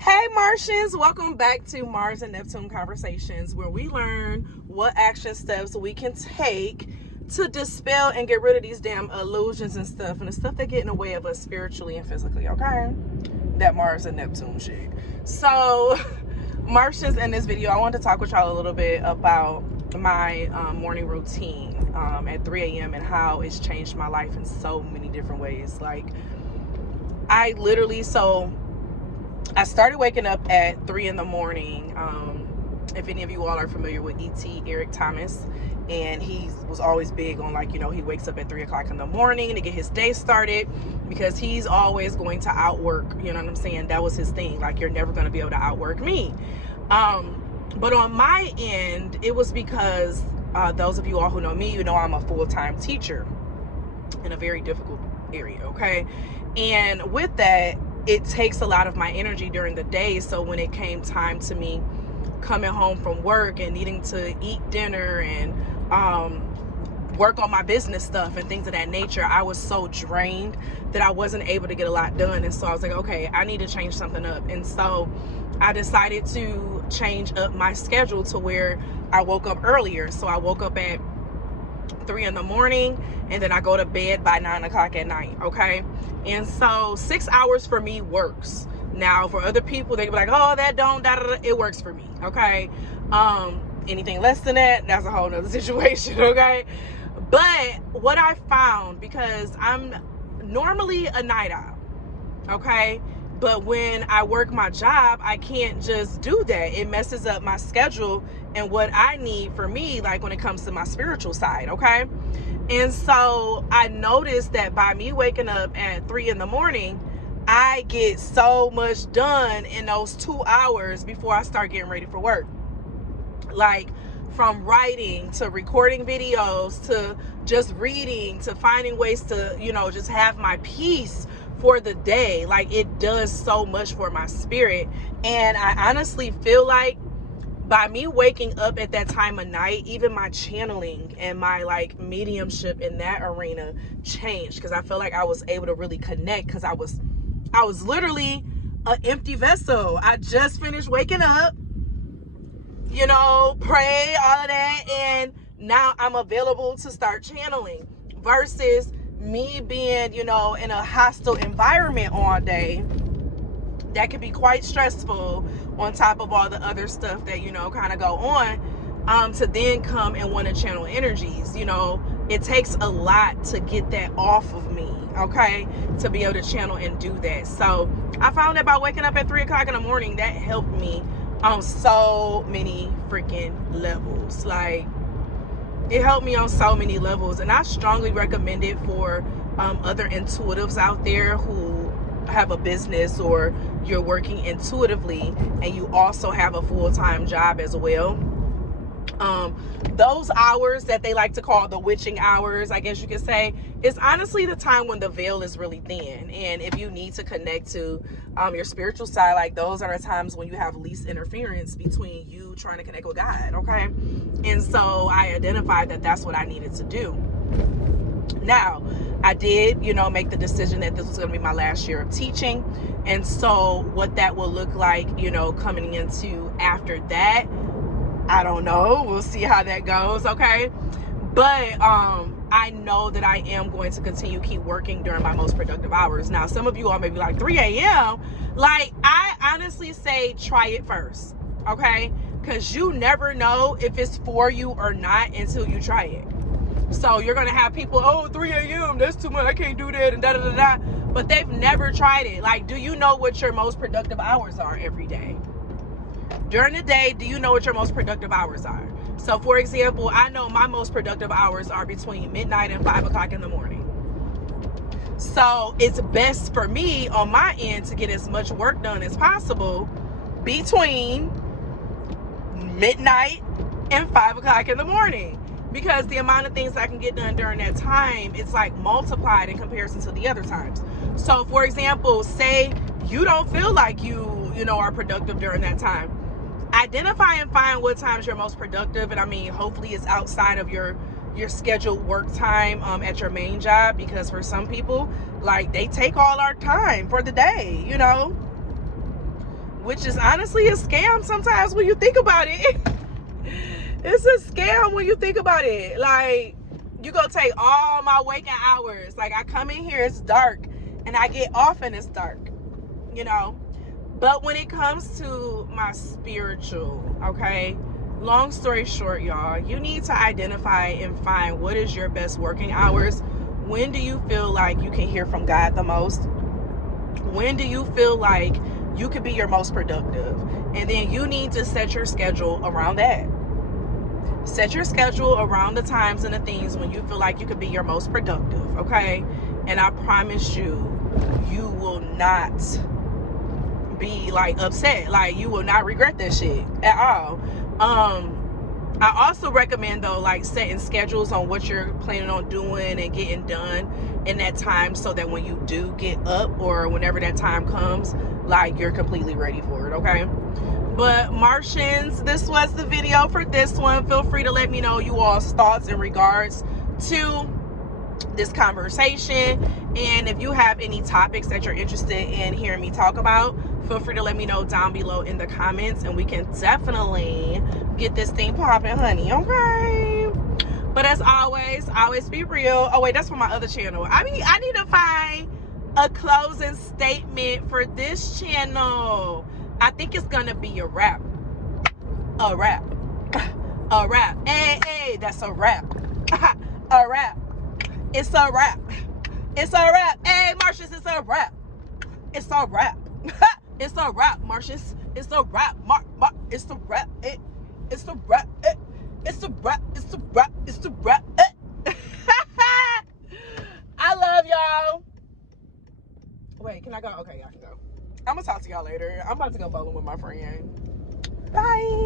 Hey Martians, welcome back to Mars and Neptune Conversations, where we learn what action steps we can take to dispel and get rid of these damn illusions and stuff, and the stuff that get in the way of us spiritually and physically, okay? That Mars and Neptune shit. So, Martians, in this video, I want to talk with y'all a little bit about my morning routine at 3 a.m. and how it's changed my life in so many different ways. Like, I started waking up at 3 in the morning. If any of you all are familiar with E.T. Eric Thomas, and he was always big on, like, he wakes up at 3 o'clock in the morning to get his day started because he's always going to outwork, you know what I'm saying? That was his thing. Like, you're never going to be able to outwork me. But on my end, it was because those of you all who know me, you know I'm a full-time teacher in a very difficult area, okay? And with that, it takes a lot of my energy during the day. So when it came time to me coming home from work and needing to eat dinner and work on my business stuff and things of that nature, I was so drained that I wasn't able to get a lot done. And so I was like, okay, I need to change something up. And so I decided to change up my schedule to where I woke up earlier. So I woke up at 3 in the morning, and then I go to bed by 9 o'clock at night, okay? And so 6 hours for me works. Now, for other people, they can be like, oh, that don't, da-da-da. It works for me, okay? Anything less than that, that's a whole nother situation, okay? But what I found, because I'm normally a night owl, okay? But when I work my job, I can't just do that. It messes up my schedule and what I need for me, like when it comes to my spiritual side, okay? And so I noticed that by me waking up at 3 in the morning, I get so much done in those 2 hours before I start getting ready for work. Like, from writing to recording videos to just reading to finding ways to, just have my peace for the day. Like, it does so much for my spirit. And I honestly feel like by me waking up at that time of night, even my channeling and my mediumship in that arena changed, because I felt like I was able to really connect, because I was literally an empty vessel. I just finished waking up, pray, all of that, and now I'm available to start channeling, versus me being, in a hostile environment all day. That could be quite stressful, on top of all the other stuff that, kind of go on, to then come and want to channel energies. It takes a lot to get that off of me, okay, to be able to channel and do that. So I found that by waking up at 3 o'clock in the morning, that helped me on so many freaking levels. Like, it helped me on so many levels, and I strongly recommend it for other intuitives out there who have a business, or you're working intuitively and you also have a full-time job as well. Those hours that they like to call the witching hours, I guess you could say, is honestly the time when the veil is really thin. And if you need to connect to your spiritual side, like, those are the times when you have least interference between you trying to connect with God, okay? And so I identified that that's what I needed to do. Now, I did, make the decision that this was going to be my last year of teaching. And so what that will look like, coming into after that, I don't know. We'll see how that goes, okay? But I know that I am going to keep working during my most productive hours. Now, some of you all may be like, 3 a.m.? Like, I honestly say try it first, okay? Because you never know if it's for you or not until you try it. So you're going to have people, oh, 3 a.m., that's too much, I can't do that, and da-da-da-da. But they've never tried it. Like, do you know what your most productive hours are every day? During the day, do you know what your most productive hours are? So, for example, I know my most productive hours are between midnight and 5 o'clock in the morning. So it's best for me on my end to get as much work done as possible between midnight and 5 o'clock in the morning. Because the amount of things I can get done during that time, it's like multiplied in comparison to the other times. So, for example, say you don't feel like you are productive during that time. Identify and find what times you're most productive. And I mean, hopefully it's outside of your scheduled work time at your main job, because for some people, like, they take all our time for the day, which is honestly a scam sometimes when you think about it. It's a scam when you think about it. Like, you gonna take all my waking hours. Like, I come in here, it's dark, and I get off and it's dark, you know. But when it comes to my spiritual, okay, long story short, y'all, you need to identify and find what is your best working hours. When do you feel like you can hear from God the most? When do you feel like you could be your most productive? And then you need to set your schedule around that. Set your schedule around the times and the things when you feel like you could be your most productive, okay? And I promise you, you will not be like upset. Like, you will not regret that shit at all. I also recommend though, like, setting schedules on what you're planning on doing and getting done in that time, so that when you do get up or whenever that time comes, like, you're completely ready for it, okay? But Martians, this was the video for this one. Feel free to let me know you all's thoughts in regards to this conversation, and if you have any topics that you're interested in hearing me talk about, feel free to let me know down below in the comments, and we can definitely get this thing popping, honey, okay? But as always be real. Oh wait, that's for my other channel. I need to find a closing statement for this channel. I think it's gonna be a wrap. A wrap. A wrap. Hey, that's a wrap. A wrap. It's a wrap. It's a wrap. Hey, Martians, it's a wrap. It's a wrap. It's a wrap, Martians. It's a wrap. It's a wrap. It's a wrap. It's a wrap. It's a wrap. It's a wrap. I love y'all. Wait, can I go? Okay, I can go. I'm gonna talk to y'all later. I'm about to go bowling with my friend. Bye.